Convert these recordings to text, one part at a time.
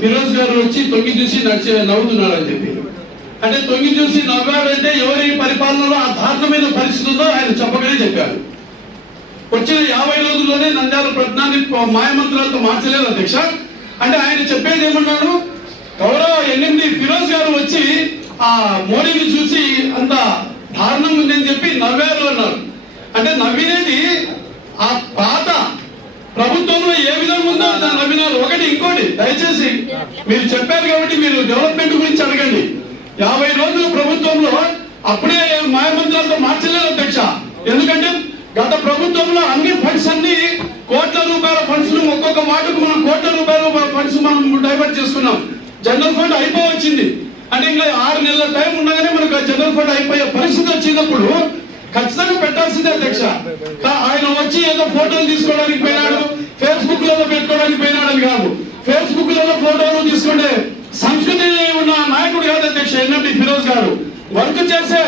ఫిరోజ్ గారు వచ్చి తొంగి చూసి నడిచే నవ్వుతున్నాడు అని చెప్పి. అంటే తొంగి చూసి నవ్వాడంటే ఎవరి పరిపాలనలో ఆ దారుణమైన పరిస్థితి ఉందో ఆయన చెప్పగానే చెప్పారు. వచ్చిన యాభై రోజుల్లోనే నంద్యాల ప్రజ్ఞాన్ని మాయమంత్రాలతో మార్చలేదు అధ్యక్ష. అంటే ఆయన చెప్పేది ఏమన్నాడు? గౌరవ ఎన్నింది ఫిరోజ్ గారు వచ్చి ఆ మోడీని చూసి అంత దారుణంగా ఉందని చెప్పి నవ్వారు అన్నారు. అంటే నవ్వినేది ఆ పాత ప్రభుత్వంలో ఏ విధంగా ఉందో నవ్విన దయచేసి మీరు చెప్పారు కాబట్టి మీరు డెవలప్మెంట్ గురించి అడగండి. యాభై రోజులు ప్రభుత్వంలో అప్పుడే మాయమంత్రాలతో మార్చలేదు అధ్యక్ష. ఎందుకంటే గత ప్రభుత్వంలో అన్ని ఫండ్స్ అన్ని కోట్ల రూపాయల ఫండ్స్ ఒక్కొక్క మాటకు మనం కోట్ల రూపాయల ఫండ్స్ మనం డైవర్ట్ చేసుకున్నాం. జనరల్ ఫండ్ అయిపోవచ్చింది. అంటే ఇంకా ఆరు నెలల టైం ఉండగానే మనకు జనరల్ ఫండ్ అయిపోయే పరిస్థితి వచ్చినప్పుడు ఖచ్చితంగా పెట్టాల్సిందే అధ్యక్ష. ఆయన వచ్చి ఏదో ఫోటోలు తీసుకోవడానికి పోయినాడు ఫేస్బుక్లో పెట్టుకోవడానికి పోయినాడు కాదు. ఫేస్బుక్లలో ఫోటోలు తీసుకుంటే సంస్కృతి ఉన్న నాయకుడు కాదు అధ్యక్ష? ఎన్ఎండి ఫిరోజ్ గారు. వర్క్ చేసే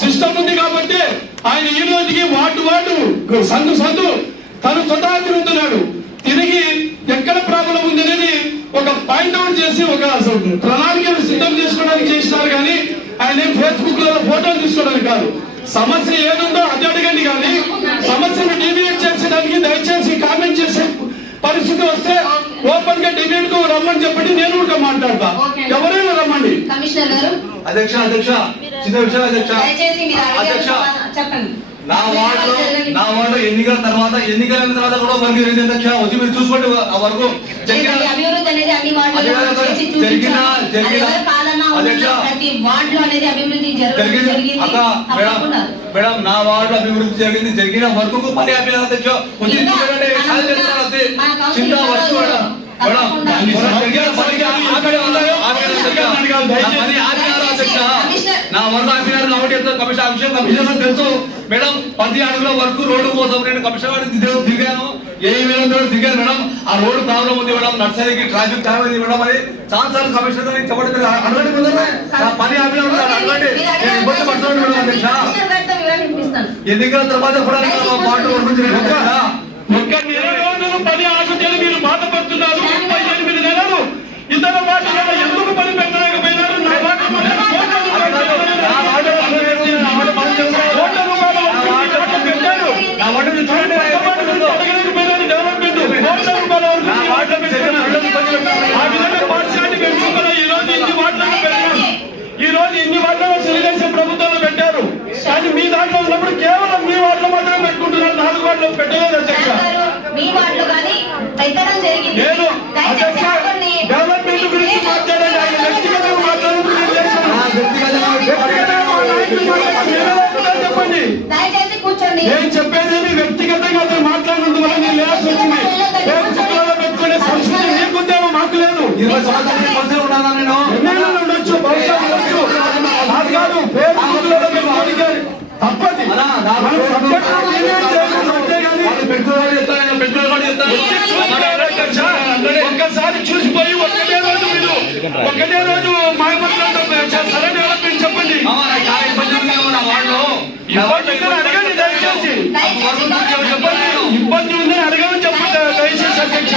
సిస్టమ్ ఉంది కాబట్టి ఆయన ఈ రోజుకి వాటు వాటు సందు సందు తను స్వతహా తిరుగుతున్నాడు. తిరిగి ఎక్కడ ప్రాబ్లం ఉంది అనేది ఒక పాయింట్ అవుట్ చేసి ఒక ప్రణాళికను సిద్ధం చేసుకోవడానికి చేసినారు కానీ ఆయన ఫేస్బుక్లో ఫోటోలు తీసుకోవడానికి కాదు. సమస్య ఏదుందో అది అడగండి కానీ సమస్యను డిబేట్ చేసేదానికి దయచేసి కామెంట్ చేసే పరిస్థితి వస్తే ఓపెన్గా డిబేట్కు రమ్మని చెప్పండి నేను కూడా మాట్లాడతా. ఎవరైనా రమ్మండి. అధ్యక్ష అధ్యక్ష చిన్న విషయం అధ్యక్ష. అధ్యక్ష నా వార్డులో నా వార్డులో ఎన్నికల తర్వాత ఎన్నికలైన తర్వాత కూడా వర్గ జరిగింది. అధ్యక్ష వచ్చి మీరు చూసుకోండి ఆ వరకు జరిగిన జరిగిన- జరిగిన- ప్రతి వార్డులో అనేది అభివృద్ధి జరిగింది. మేడం నా వార్డు అభివృద్ధి జరిగింది. జరిగిన వర్క్ పని చిన్న వర్క్ మేడం. నా పని ఆపినారు కాబట్టి ఎంతో కమిషన్ కమిషన్ తెలుసు. మేడం పది అడుగుల వరకు రోడ్డు కోసం నేను కమిషన్ దిగాను. ఏ వేల దిగాను మేడం? ఆ రోడ్డు ప్రాబ్లం ఉంది మేడం నర్సరీకి ట్రాఫిక్ జామ్ అయింది మేడం అని చాలా సార్లు కమిషన్ గారికి చెప్పడం మీరు అడగండి ముందరే. నా పని ఆపినారు మేడం, అడగండి. నేను ఇబ్బంది పడుతున్నాను మేడం అధ్యక్ష. కమిషనర్ గారితో వివరణ ఇప్పిస్తాను ఎన్నికల తర్వాత కూడా. ఒక్క పని ఆగుతేనే మీరు బాధపడుతున్నారు ముప్పై ఎనిమిది నెలలు ఇతర వాటిలో ఎందుకు పని పెట్టలేకపోయినారు నా వాటి మీద కోట్ల రూపాయలు నా వార్డు పని చేసి, నా వార్డు పని చేసి, కోట్ల రూపాయల వరకు ఈ వాటి పెట్టారు. నా వార్డుని చూడండి ఒక్క వాటి గురించి అడగలేకపోయినారు డెవలప్మెంట్. కోట్ల రూపాయల వరకు నా ఈ వార్డులో వాటిలో జరిగిన పెట్టారు. అభివృద్ధి పనులు పెట్టారు. ఆ విధంగా పాఠశాల పెట్టుకున్న ఈ రోజు ఇన్ని వాటిలో పెట్టారు ఈ రోజు ఇన్ని వాటిలో తెలుగుదేశం ప్రభుత్వంలో పెట్టారు కానీ మీ దాంట్లో ఉన్నప్పుడు కేవలం మీ వాటిలో మాత్రమే పెట్టుకుంటున్నారు నాలుగు వాటిలో పెట్టలేదు అధ్యక్ష గారు, మీ వార్డులో కానీ పెట్టడం జరిగింది. డెవలప్మెంట్ గురించి మాట్లాడండి. ఆయన వ్యక్తిగతంగా మాట్లాడుతూ నేను చేశాను. నా వ్యక్తిగతంగా వ్యక్తిగతంగా మా నాయకులు మాట్లాడుతూ నేను ఏమంటున్నా చెప్పండి. దయచేసి కూర్చోండి. నేను చెప్పేది వ్యక్తిగతంగా అతను మాట్లాడినందు వల్ల నేను లేయాల్సి వచ్చింది. ఫేస్బుక్లలో పెట్టుకునే సంస్కృతి మీకుందేమో మాకు లేదు. ఇరవై సంవత్సరాల పరిచయం ఉన్నానా నేను? ఎన్నేళ్ళు ఉండొచ్చు బహుశా ఉండొచ్చు. అది కాదు ఫేస్బుక్లలో పెట్టుకోవడానికి తప్పది. మనం ఇబ్బంది ఉందని అడగండి దయచేసి. దయచేసి ఇబ్బంది ఉందని అడగమని చెప్పండి దయచేసి అధ్యక్ష.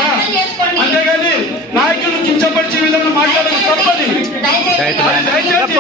అంతేగాని నాయకులు కించపరిచే విధంగా మాట్లాడడం తప్పది. దయచేసి దయచేసి